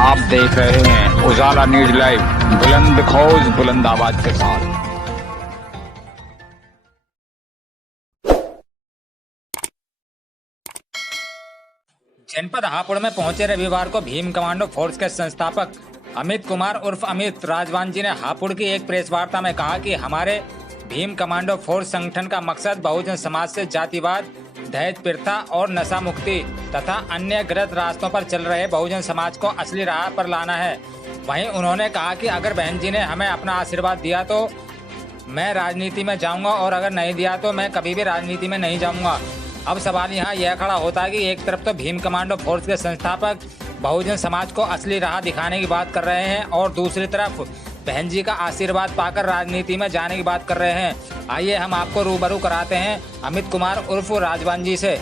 आप देख रहे हैं उजाला न्यूज लाइव, बुलंद खौज बुलंद आवाज के साथ। जनपद हापुड़ में पहुंचे रविवार को भीम कमांडो फोर्स के संस्थापक अमित कुमार उर्फ अमित राजवान जी ने हापुड़ की एक प्रेस वार्ता में कहा कि हमारे भीम कमांडो फोर्स संगठन का मकसद बहुजन समाज से जातिवाद, दहेज प्रथा और नशा मुक्ति तथा अन्य गलत रास्तों पर चल रहे बहुजन समाज को असली राह पर लाना है। वहीं उन्होंने कहा कि अगर बहन जी ने हमें अपना आशीर्वाद दिया तो मैं राजनीति में जाऊंगा और अगर नहीं दिया तो मैं कभी भी राजनीति में नहीं जाऊंगा। अब सवाल यहाँ यह खड़ा होता है कि एक तरफ तो भीम कमांडो फोर्स के संस्थापक बहुजन समाज को असली राह दिखाने की बात कर रहे हैं और दूसरी तरफ बहन जी का आशीर्वाद पाकर राजनीति में जाने की बात कर रहे हैं। आइए हम आपको रूबरू कराते हैं अमित कुमार उर्फ राजवान जी से।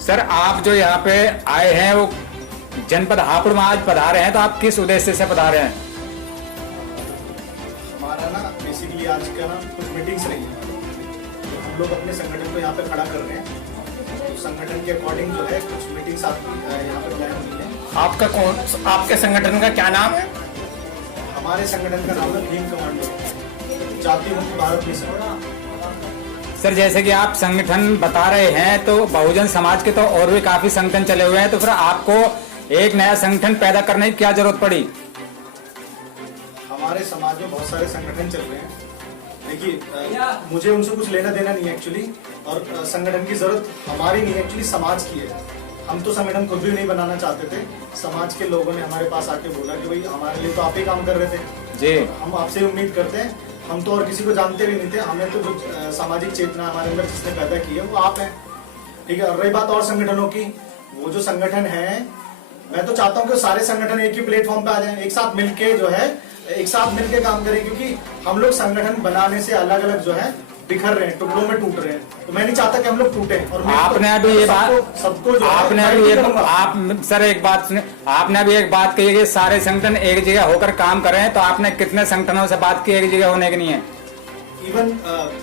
सर, आप जो यहाँ पे आए हैं वो जनपद हापुड़ में आज पधारे हैं, तो आप किस उद्देश्य से पधारे हैं? हमारा ना बेसिकली आज का ना कुछ मीटिंग्स रही है, तो हम लोग अपने संगठन को यहाँ पे खड़ा कर रहे हैं। तो संगठन के अकॉर्डिंग जो है कुछ मीटिंग्स यहाँ पे प्लान हुई है। आपके संगठन का क्या नाम है? हमारे संगठन का नाम है भीम कमांडो जाति मुक्त भारत मिशन। सर, जैसे कि आप संगठन बता रहे हैं तो बहुजन समाज के तो और भी काफी संगठन चले हुए हैं, तो फिर आपको एक नया संगठन पैदा करने की क्या जरूरत पड़ी? हमारे समाज में बहुत सारे संगठन चल रहे हैं। देखिए, मुझे उनसे कुछ लेना देना नहीं है एक्चुअली, और संगठन की जरूरत हमारी नहीं है, एक्चुअली समाज की है। हम तो संगठन खुद भी नहीं बनाना चाहते थे। समाज के लोगों ने हमारे पास आके बोला कि भाई हमारे लिए तो आप ही काम कर रहे थे जी, हम आपसे उम्मीद करते हैं। हम तो और किसी को जानते भी नहीं थे, हमें तो जो सामाजिक चेतना हमारे अंदर जिसने पैदा की है वो आप हैं, ठीक है। और रही बात और संगठनों की, वो जो संगठन है, मैं तो चाहता हूँ कि सारे संगठन एक ही प्लेटफॉर्म पे आ जाएं, एक साथ मिलके जो है एक साथ मिलके काम करें, क्योंकि हम लोग संगठन बनाने से अलग अलग जो है बिखर रहे हैं, टुकड़ों में टूट रहे हैं। तो मैं नहीं चाहता कि हम लोग टूटे। और आपने अभी ये बात सबको आपने अभी आप सर एक बात सुने, आपने अभी एक बात कही कि सारे संगठन एक जगह होकर काम कर रहे हैं, तो आपने कितने संगठनों से बात की एक जगह होने की नहीं है? इवन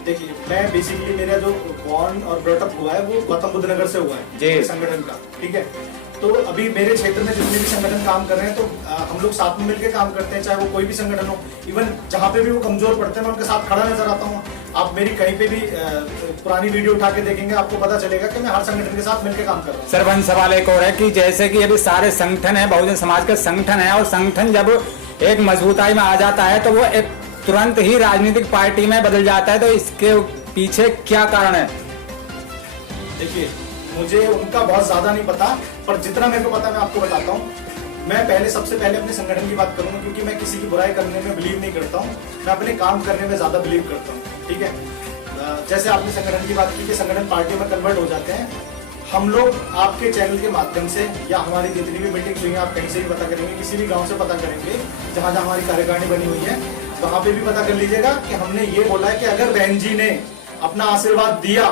देखिए, मैं बेसिकली मेरा जो बॉर्न और ब्रॉटअप हुआ है वो गौतम बुद्ध नगर से हुआ है जी, संगठन का, ठीक है। तो अभी मेरे क्षेत्र में जितने भी संगठन काम कर रहे हैं, तो हम लोग साथ में मिलकर काम करते हैं, चाहे वो कोई भी संगठन हो। इवन जहाँ पे भी वो कमजोर पड़ते हैं मैं उनके साथ खड़ा नजर आता हूँ। आप मेरी कहीं पे भी पुरानी वीडियो उठा के देखेंगे, आपको पता चलेगा कि मैं हर संगठन के साथ मिलकर काम कर रहा हूँ। सर, वन सवाल एक और है कि जैसे कि अभी सारे संगठन है, बहुजन समाज के संगठन है, और संगठन जब एक मजबूताई में आ जाता है तो वो एक तुरंत ही राजनीतिक पार्टी में बदल जाता है, तो इसके पीछे क्या कारण है? देखिए, मुझे उनका बहुत ज्यादा नहीं पता, पर जितना मेरे को पता मैं आपको बताता हूँ। मैं सबसे पहले अपने संगठन की बात करूंगा, क्योंकि मैं किसी की बुराई करने में बिलीव नहीं करता हूँ, मैं अपने काम करने में ज्यादा बिलीव करता हूँ, ठीक है। जैसे आपने संगठन की बात की कि संगठन पार्टी में कन्वर्ट हो जाते हैं, हम लोग आपके चैनल के माध्यम से या हमारी जितनी भी मीटिंग हुई है, आप कहीं से भी पता करेंगे, किसी भी गाँव से पता करेंगे, जहाँ जहाँ हमारी कार्यकारिणी बनी हुई है वहाँ पे भी पता कर लीजिएगा कि हमने ये बोला है कि अगर बहन जी ने अपना आशीर्वाद दिया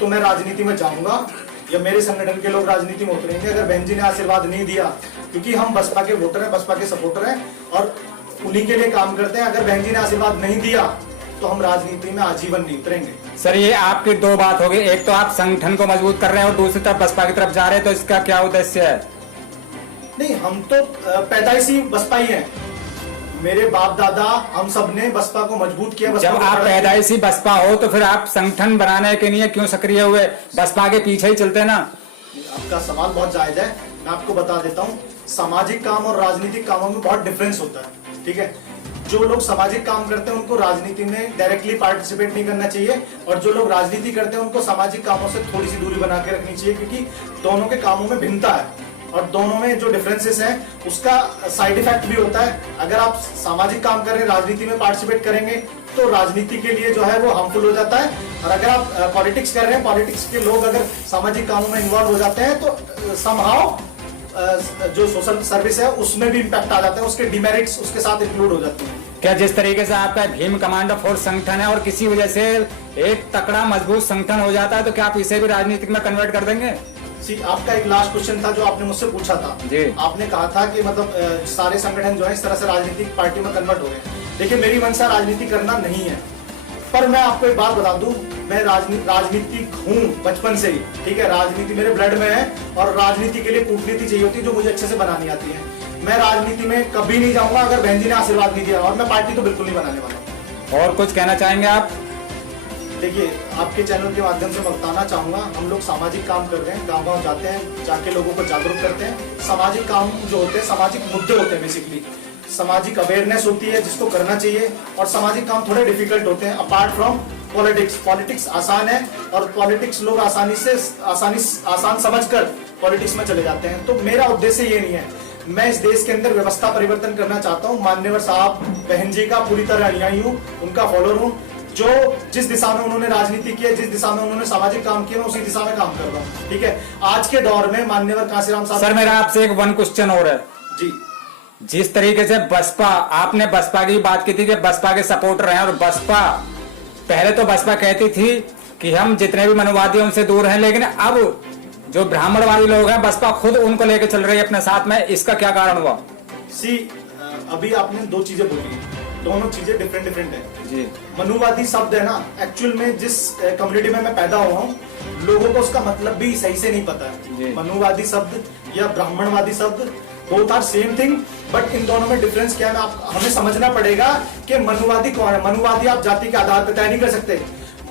तो मैं राजनीति में जाऊंगा या मेरे संगठन के लोग राजनीति में उतरेंगे। अगर बहन जी ने आशीर्वाद नहीं दिया, क्योंकि हम बसपा के वोटर हैं, बसपा के सपोर्टर हैं और उन्हीं के लिए काम करते हैं, अगर बहन जी ने आशीर्वाद नहीं दिया तो हम राजनीति में आजीवन नहीं उतरेंगे। सर, ये आपकी दो बात हो गई, एक तो आप संगठन को मजबूत कर रहे हैं और दूसरी तरफ बसपा की तरफ जा रहे हैं, तो इसका क्या उद्देश्य है? नहीं, हम तो पैदाइशी बसपा ही है। मेरे बाप दादा हम सब ने बसपा को मजबूत किया। जब आप पैदाइशी बसपा हो तो फिर आप संगठन बनाने के लिए क्यों सक्रिय हुए? बसपा के पीछे ही चलते ना। आपका सवाल बहुत जायज है, मैं आपको बता देता हूँ। सामाजिक काम और राजनीतिक कामों में बहुत डिफरेंस होता है, ठीक है। जो लोग सामाजिक काम करते हैं उनको राजनीति में डायरेक्टली पार्टिसिपेट नहीं करना चाहिए, और जो लोग राजनीति करते हैं उनको सामाजिक कामों से थोड़ी सी दूरी बना के रखनी चाहिए, क्योंकि दोनों के कामों में भिन्नता है और दोनों में जो डिफरेंसेस हैं उसका साइड इफेक्ट भी होता है। अगर आप सामाजिक काम कर रहे हैं, राजनीति में पार्टिसिपेट करेंगे तो राजनीति के लिए जो है वो हार्मफुल हो जाता है, और अगर आप पॉलिटिक्स कर रहे हैं, पॉलिटिक्स के लोग अगर सामाजिक कामों में इन्वॉल्व हो जाते हैं तो समहाउ जो सोशल सर्विस है उसमें भी इम्पैक्ट आ जाता है, उसके डिमेरिट्स उसके साथ इंक्लूड हो जाते हैं। क्या जिस तरीके से आपका भीम कमांडो फोर्स संगठन है और किसी वजह से एक तकड़ा मजबूत संगठन हो जाता है, तो क्या आप इसे भी राजनीतिक में कन्वर्ट कर देंगे? आपका एक लास्ट क्वेश्चन था जो आपने मुझसे पूछा था जी। आपने कहा था कि मतलब सारे संगठन जो है इस तरह से राजनीतिक पार्टी में कन्वर्ट हो गए। देखिए, मेरी मंशा राजनीति करना नहीं है, पर मैं आपको एक बात बता दूं, मैं राजनीतिक हूँ बचपन से ही, ठीक है। राजनीति मेरे ब्लड में है और राजनीति के लिए कूटनीति चाहिए होती है जो मुझे अच्छे से बनानी आती है। मैं राजनीति में कभी नहीं जाऊंगा अगर बहन जी ने आशीर्वाद नहीं दिया, और मैं पार्टी तो बिल्कुल नहीं बनाने वाला। और कुछ कहना चाहेंगे आप? देखिए, आपके चैनल के माध्यम से मैं बताना चाहूंगा, हम लोग सामाजिक काम कर रहे हैं, गांव-गांव जाते हैं, जाके लोगों को जागरूक करते हैं। सामाजिक काम जो होते हैं, सामाजिक मुद्दे होते हैं, बेसिकली सामाजिक अवेयरनेस होती है जिसको करना चाहिए। और सामाजिक काम थोड़े डिफिकल्ट होते हैं अपार्ट फ्रॉम पॉलिटिक्स। पॉलिटिक्स आसान है और पॉलिटिक्स लोग आसान समझकर पॉलिटिक्स में चले जाते हैं। तो मेरा उद्देश्य ये नहीं है, मैं इस देश के अंदर व्यवस्था परिवर्तन करना चाहता हूँ। मान्यवर साहब बहन जी का पूरी तरह अनुयायी हूँ, उनका फॉलोअर हूँ। जो जिस दिशा में उन्होंने राजनीति की है, जिस दिशा में उन्होंने सामाजिक काम किया, मैं उसी दिशा में काम कर रहा हूँ, ठीक है। आज के दौर में मान्यवर कांशीराम साहब। सर, मेरा आपसे एक वन क्वेश्चन और है जी। जिस तरीके से बसपा, आपने बसपा की बात की थी कि बसपा के सपोर्टर हैं, और बसपा पहले तो बसपा कहती थी कि हम जितने भी मनुवादी हैं उनसे दूर हैं, लेकिन अब जो ब्राह्मणवादी लोग हैं बसपा खुद उनको लेकर चल रही है अपने साथ में, इसका क्या कारण हुआ? अभी आपने दो चीजें बोली, दोनों चीजें डिफरेंट है जी। मनुवादी शब्द है ना, एक्चुअल में जिस कम्युनिटी में मैं पैदा हुआ हूँ, लोगों को उसका मतलब भी सही से नहीं पता है। मनुवादी शब्द या ब्राह्मणवादी शब्द both are same thing, but इन दोनों में डिफरेंस क्या है हमें समझना पड़ेगा कि मनुवादी कौन है। मनुवादी आप जाति के आधार पर तय नहीं कर सकते।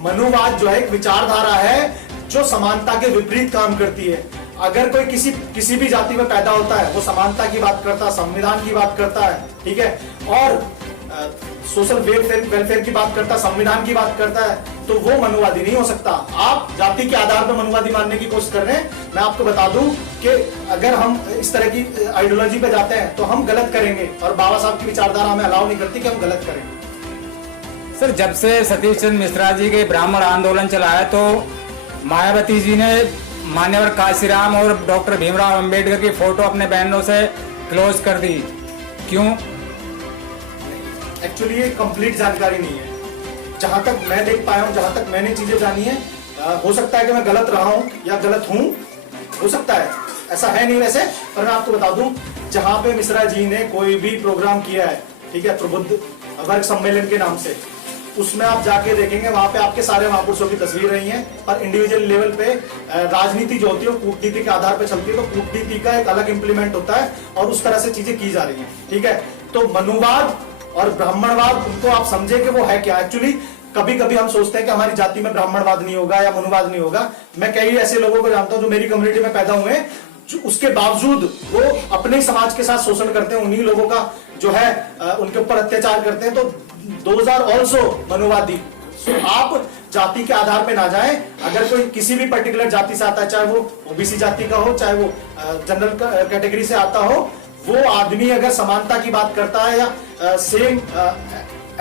मनुवाद जो है एक विचारधारा है जो समानता के विपरीत काम करती है। अगर कोई किसी भी जाति में पैदा होता है, वो समानता की बात करता है, संविधान की बात करता है, ठीक है, और सोशल वेलफेयर की बात करता है, संविधान की बात करता है, तो वो मनुवादी नहीं हो सकता। आप जाति के आधार पर मनुवादी मानने की कोशिश कर रहे हैं। मैं आपको बता दूं कि अगर हम इस तरह की आइडियोलॉजी पे जाते हैं तो हम गलत करेंगे, और बाबा साहब की विचारधारा हमें अलाउ नहीं करती कि हम गलत करें। सर, जब से सतीश चंद्र मिश्रा जी के ब्राह्मण आंदोलन चला है तो मायावती जी ने मान्यवर कांशीराम और डॉक्टर भीमराव अंबेडकर की फोटो अपने बैनरों से क्लोज कर दी, क्यों? एक्चुअली ये कंप्लीट जानकारी नहीं है। जहां तक मैं देख पाया हूं, जहां तक मैंने चीजें जानी है, हो सकता है कि मैं गलत रहा हूं या गलत हूं, हो सकता है, ऐसा है नहीं वैसे। पर मैं आपको बता दूं, जहां पे मिश्रा जी ने कोई भी प्रोग्राम किया है, ठीक है, प्रबुद्ध वर्ग सम्मेलन के नाम से, उसमें आप जाके देखेंगे वहां पे आपके सारे महापुरुषों की तस्वीर रही है। पर इंडिविजुअल लेवल पे राजनीति जो होती है वो कूटनीति के आधार पे चलती है, तो कूटनीति का एक अलग इंप्लीमेंट होता है और उस तरह से चीजें की जा रही है, ठीक है। तो मनुवाद और ब्राह्मणवाद, उनको आप समझे कि वो है क्या। एक्चुअली कभी कभी हम सोचते हैं कि हमारी जाति में ब्राह्मणवाद नहीं होगा या मनुवाद नहीं होगा। मैं कई ऐसे लोगों को जानता हूं जो मेरी कम्युनिटी में पैदा हुए हैं, जो उसके बावजूद वो अपने समाज के साथ शोषण करते हैं, उन्हीं लोगों का जो है उनके ऊपर अत्याचार करते हैं। तो दोज आर ऑल्सो मनुवादी। आप जाति के आधार पे ना जाएं। अगर कोई किसी भी पर्टिकुलर जाति से आता है, चाहे वो ओबीसी जाति का हो, चाहे वो जनरल कैटेगरी से आता हो, वो आदमी अगर समानता की बात करता है या सेम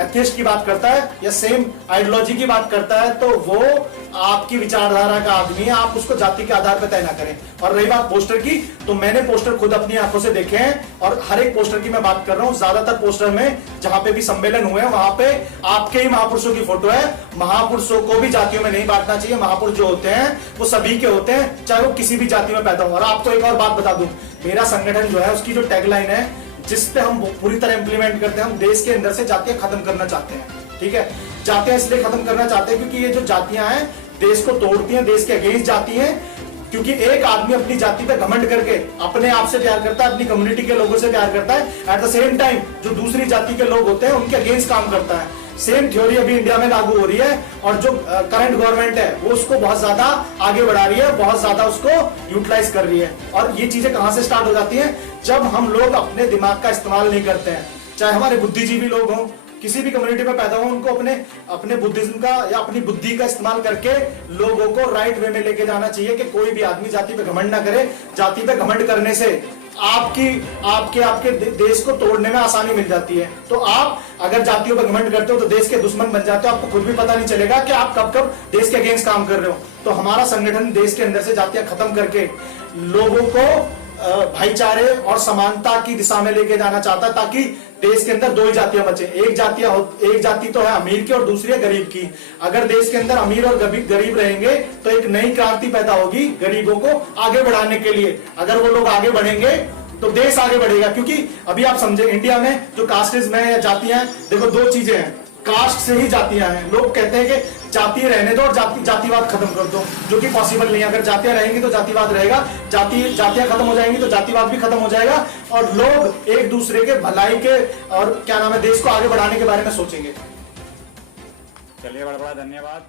एथिस्ट की बात करता है या सेम आइडियोलॉजी की बात करता है, तो वो आपकी विचारधारा का आदमी है। आप उसको जाति के आधार पर तय ना करें। और रही बात पोस्टर की, तो मैंने पोस्टर खुद अपनी आंखों से देखे हैं और हर एक पोस्टर की मैं बात कर रहा हूं। ज्यादातर पोस्टर में जहां पे भी सम्मेलन हुए हैं वहां पे आपके ही महापुरुषों की फोटो है। महापुरुषों को भी जातियों में नहीं बांटना चाहिए। महापुरुष जो होते हैं वो सभी के होते हैं, चाहे वो किसी भी जाति में पैदा हो। और आपको एक और बात बता दूं, मेरा संगठन जो है उसकी जो टैगलाइन है, जिस पे हम पूरी तरह इंप्लीमेंट करते हैं, हम देश के अंदर से जातियां खत्म करना चाहते हैं, ठीक है। जातियां इसलिए खत्म करना चाहते हैं क्योंकि ये जो जातियां हैं देश को तोड़ती हैं, देश के अगेंस्ट जाती हैं। क्योंकि एक आदमी अपनी जाति पे घमंड करके अपने आप से प्यार करता है, अपनी कम्युनिटी के लोगों से प्यार करता है, एट द सेम टाइम जो दूसरी जाति के लोग होते हैं उनके अगेंस्ट काम करता है। सेम थ्योरी अभी इंडिया में लागू हो रही है और जो करंट गवर्नमेंट है वो उसको बहुत ज्यादा आगे बढ़ा रही है, बहुत ज्यादा उसको यूटिलाइज कर रही है। और ये चीजें कहां से स्टार्ट हो जाती हैं? जब हम लोग अपने दिमाग का इस्तेमाल नहीं करते हैं। चाहे हमारे बुद्धिजीवी लोग हों, किसी भी कम्युनिटी में पैदा हो, उनको अपने बुद्धिज्म का या अपनी बुद्धि का इस्तेमाल करके लोगों को राइट वे में लेके जाना चाहिए कि कोई भी आदमी जाति पे घमंड ना करे। जाति पे घमंड करने से आपके देश को तोड़ने में आसानी मिल जाती है। तो आप अगर जातियों पर घमंड करते हो तो देश के दुश्मन बन जाते हो। आपको खुद भी पता नहीं चलेगा कि आप कब कब देश के अगेंस्ट काम कर रहे हो। तो हमारा संगठन देश के अंदर से जातियां खत्म करके लोगों को भाईचारे और समानता की दिशा में लेके जाना चाहता है, ताकि देश के अंदर दो ही जातियां बचे। एक जाति तो है अमीर की और दूसरी है गरीब की। अगर देश के अंदर अमीर और गरीब रहेंगे तो एक नई क्रांति पैदा होगी गरीबों को आगे बढ़ाने के लिए। अगर वो लोग आगे बढ़ेंगे तो देश आगे बढ़ेगा। क्योंकि अभी आप समझे, इंडिया में जो कास्टिज्म है या जातियां, देखो दो चीजें हैं, कास्ट से ही जातियां हैं। लोग कहते हैं कि जाति रहने दो और जातिवाद खत्म कर दो, जो कि पॉसिबल नहीं है। अगर जातियां रहेंगी तो जातिवाद रहेगा, जातियां खत्म हो जाएंगी तो जातिवाद भी खत्म हो जाएगा, और लोग एक दूसरे के भलाई के और क्या नाम है देश को आगे बढ़ाने के बारे में सोचेंगे। चलिए, बड़ा बड़ा धन्यवाद।